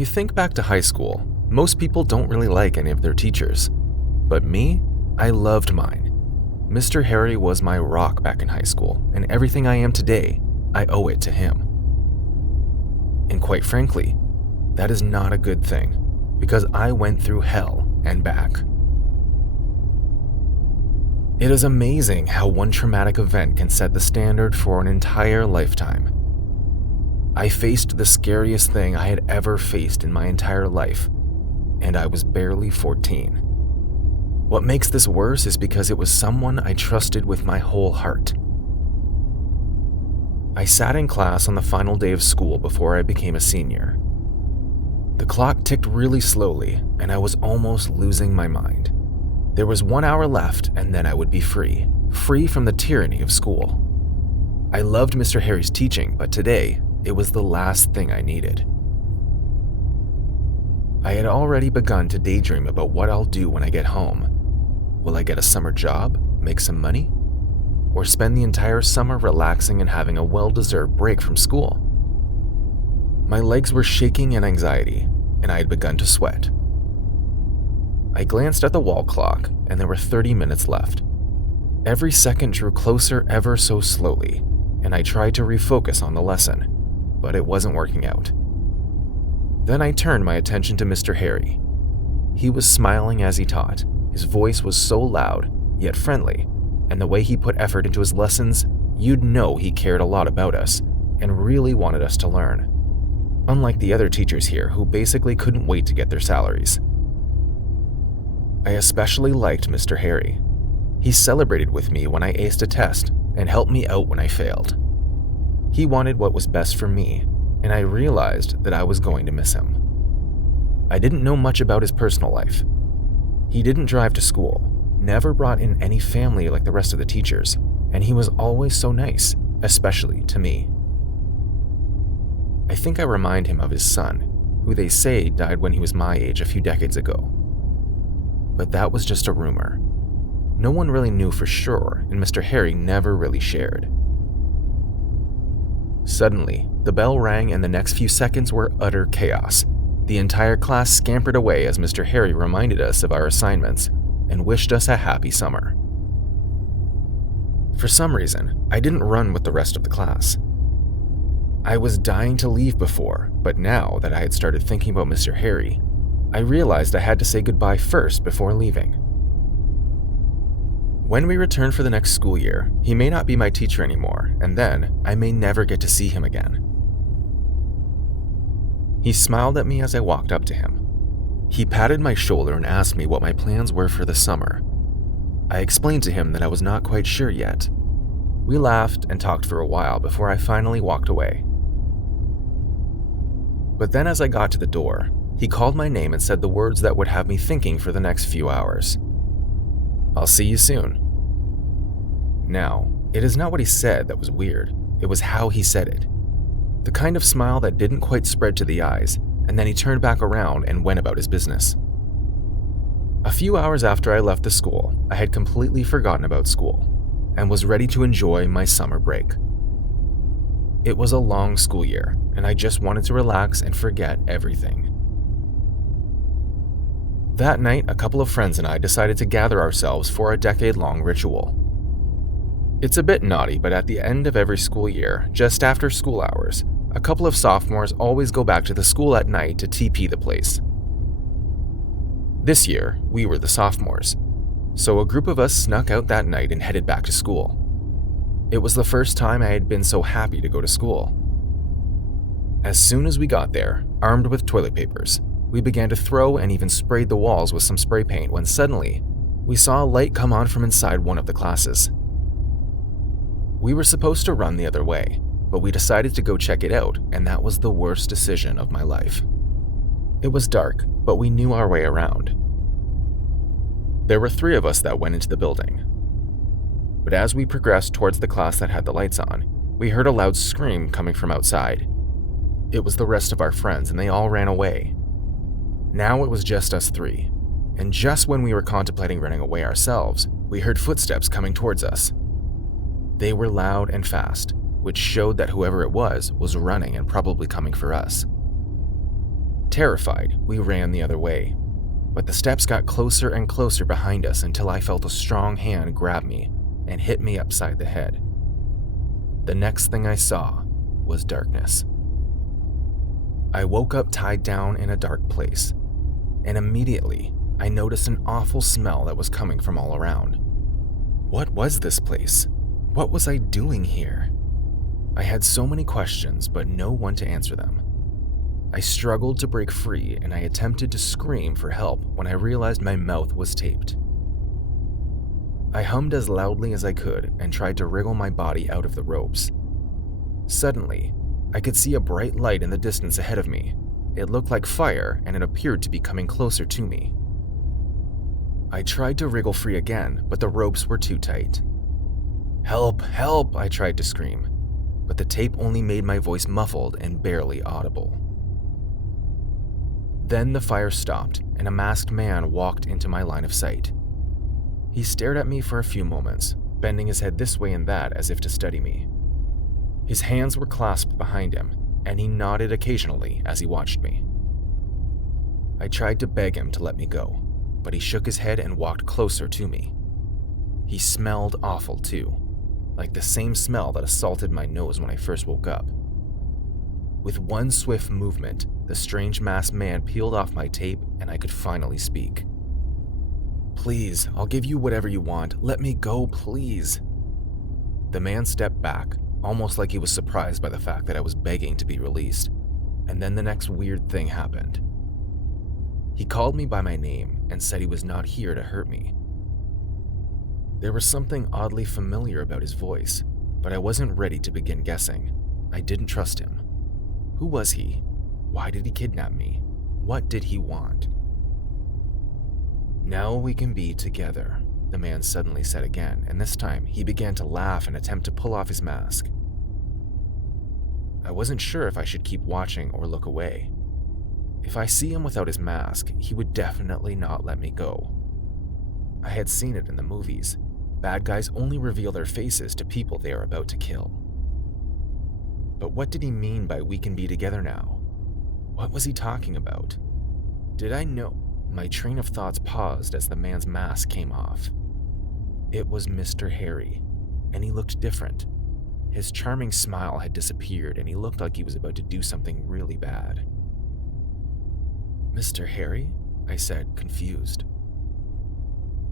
you think back to high school, most people don't really like any of their teachers. But me, I loved mine. Mr. Harry was my rock back in high school, and everything I am today, I owe it to him. And quite frankly, that is not a good thing, because I went through hell and back. It is amazing how one traumatic event can set the standard for an entire lifetime. I faced the scariest thing I had ever faced in my entire life, and I was barely 14. What makes this worse is because it was someone I trusted with my whole heart. I sat in class on the final day of school before I became a senior. The clock ticked really slowly, and I was almost losing my mind. There was 1 hour left, and then I would be free from the tyranny of school. I loved Mr. Harry's teaching, but today, it was the last thing I needed. I had already begun to daydream about what I'll do when I get home. Will I get a summer job, make some money, or spend the entire summer relaxing and having a well-deserved break from school? My legs were shaking in anxiety, and I had begun to sweat. I glanced at the wall clock, and there were 30 minutes left. Every second drew closer ever so slowly, and I tried to refocus on the lesson, but it wasn't working out. Then I turned my attention to Mr. Harry. He was smiling as he taught. His voice was so loud, yet friendly, and the way he put effort into his lessons, you'd know he cared a lot about us and really wanted us to learn. Unlike the other teachers here who basically couldn't wait to get their salaries. I especially liked Mr. Harry. He celebrated with me when I aced a test and helped me out when I failed. He wanted what was best for me, and I realized that I was going to miss him. I didn't know much about his personal life. He didn't drive to school, never brought in any family like the rest of the teachers, and he was always so nice, especially to me. I think I remind him of his son, who they say died when he was my age a few decades ago. But that was just a rumor. No one really knew for sure, and Mr. Harry never really shared. Suddenly, the bell rang and the next few seconds were utter chaos. The entire class scampered away as Mr. Harry reminded us of our assignments and wished us a happy summer. For some reason, I didn't run with the rest of the class. I was dying to leave before, but now that I had started thinking about Mr. Harry, I realized I had to say goodbye first before leaving. When we return for the next school year, he may not be my teacher anymore, and then I may never get to see him again. He smiled at me as I walked up to him. He patted my shoulder and asked me what my plans were for the summer. I explained to him that I was not quite sure yet. We laughed and talked for a while before I finally walked away. But then as I got to the door, he called my name and said the words that would have me thinking for the next few hours. "I'll see you soon." Now, it is not what he said that was weird, it was how he said it. The kind of smile that didn't quite spread to the eyes, and then he turned back around and went about his business. A few hours after I left the school, I had completely forgotten about school, and was ready to enjoy my summer break. It was a long school year, and I just wanted to relax and forget everything. That night, a couple of friends and I decided to gather ourselves for a decade-long ritual. It's a bit naughty, but at the end of every school year, just after school hours, a couple of sophomores always go back to the school at night to TP the place. This year, we were the sophomores, so a group of us snuck out that night and headed back to school. It was the first time I had been so happy to go to school. As soon as we got there, armed with toilet papers, we began to throw and even sprayed the walls with some spray paint when suddenly, we saw a light come on from inside one of the classes. We were supposed to run the other way, but we decided to go check it out, and that was the worst decision of my life. It was dark, but we knew our way around. There were 3 of us that went into the building. But as we progressed towards the class that had the lights on, we heard a loud scream coming from outside. It was the rest of our friends, and they all ran away. Now it was just us 3, and just when we were contemplating running away ourselves, we heard footsteps coming towards us. They were loud and fast, which showed that whoever it was running and probably coming for us. Terrified, we ran the other way, but the steps got closer and closer behind us until I felt a strong hand grab me and hit me upside the head. The next thing I saw was darkness. I woke up tied down in a dark place, and immediately I noticed an awful smell that was coming from all around. What was this place? What was I doing here? I had so many questions, but no one to answer them. I struggled to break free, and I attempted to scream for help when I realized my mouth was taped. I hummed as loudly as I could and tried to wriggle my body out of the ropes. Suddenly, I could see a bright light in the distance ahead of me. It looked like fire, and it appeared to be coming closer to me. I tried to wriggle free again, but the ropes were too tight. "Help, help," I tried to scream, but the tape only made my voice muffled and barely audible. Then the fire stopped, and a masked man walked into my line of sight. He stared at me for a few moments, bending his head this way and that as if to study me. His hands were clasped behind him, and he nodded occasionally as he watched me. I tried to beg him to let me go, but he shook his head and walked closer to me. He smelled awful too, like the same smell that assaulted my nose when I first woke up. With one swift movement, the strange masked man peeled off my tape and I could finally speak. "Please, I'll give you whatever you want. Let me go, please." The man stepped back, almost like he was surprised by the fact that I was begging to be released, and then the next weird thing happened. He called me by my name and said he was not here to hurt me. There was something oddly familiar about his voice, but I wasn't ready to begin guessing. I didn't trust him. Who was he? Why did he kidnap me? What did he want? "Now we can be together," the man suddenly said again, and this time he began to laugh and attempt to pull off his mask. I wasn't sure if I should keep watching or look away. If I see him without his mask, he would definitely not let me go. I had seen it in the movies. Bad guys only reveal their faces to people they are about to kill. But what did he mean by "we can be together now"? What was he talking about? Did I know? My train of thoughts paused as the man's mask came off. It was Mr. Harry, and he looked different. His charming smile had disappeared, and he looked like he was about to do something really bad. "Mr. Harry?" I said, confused.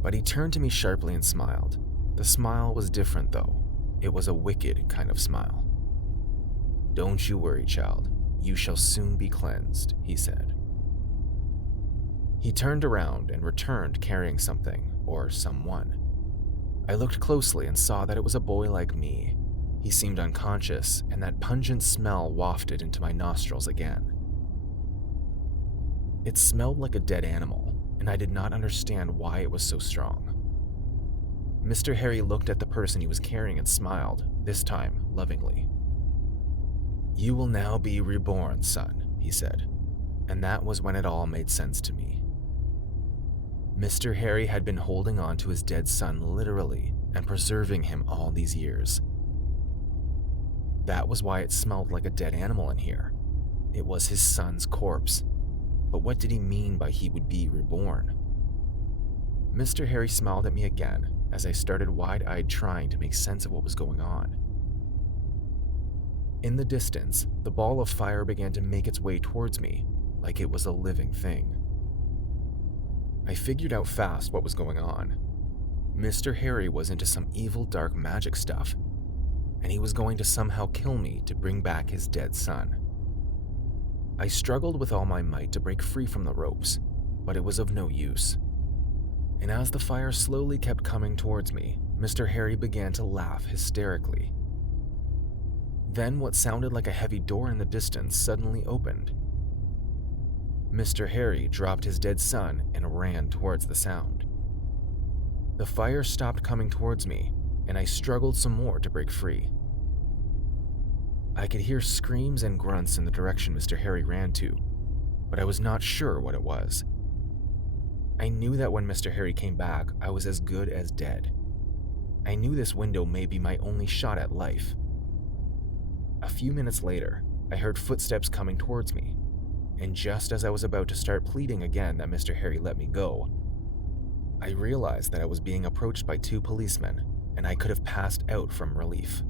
But he turned to me sharply and smiled. The smile was different, though. It was a wicked kind of smile. "Don't you worry, child. You shall soon be cleansed," he said. He turned around and returned carrying something, or someone. I looked closely and saw that it was a boy like me. He seemed unconscious, and that pungent smell wafted into my nostrils again. It smelled like a dead animal, and I did not understand why it was so strong. Mr. Harry looked at the person he was carrying and smiled, this time lovingly. "You will now be reborn, son," he said, and that was when it all made sense to me. Mr. Harry had been holding on to his dead son literally and preserving him all these years. That was why it smelled like a dead animal in here. It was his son's corpse. But what did he mean by he would be reborn? Mr. Harry smiled at me again as I started wide-eyed trying to make sense of what was going on. In the distance, the ball of fire began to make its way towards me, like it was a living thing. I figured out fast what was going on. Mr. Harry was into some evil dark magic stuff, and he was going to somehow kill me to bring back his dead son. I struggled with all my might to break free from the ropes, but it was of no use. And as the fire slowly kept coming towards me, Mr. Harry began to laugh hysterically. Then what sounded like a heavy door in the distance suddenly opened. Mr. Harry dropped his dead son and ran towards the sound. The fire stopped coming towards me, and I struggled some more to break free. I could hear screams and grunts in the direction Mr. Harry ran to, but I was not sure what it was. I knew that when Mr. Harry came back, I was as good as dead. I knew this window may be my only shot at life. A few minutes later, I heard footsteps coming towards me. And just as I was about to start pleading again that Mr. Harry let me go, I realized that I was being approached by 2 policemen and I could have passed out from relief.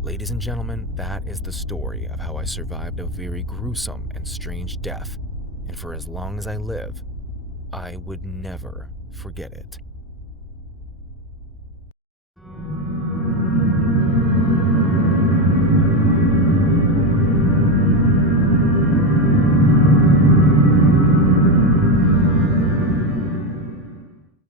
Ladies and gentlemen, that is the story of how I survived a very gruesome and strange death, and for as long as I live, I would never forget it.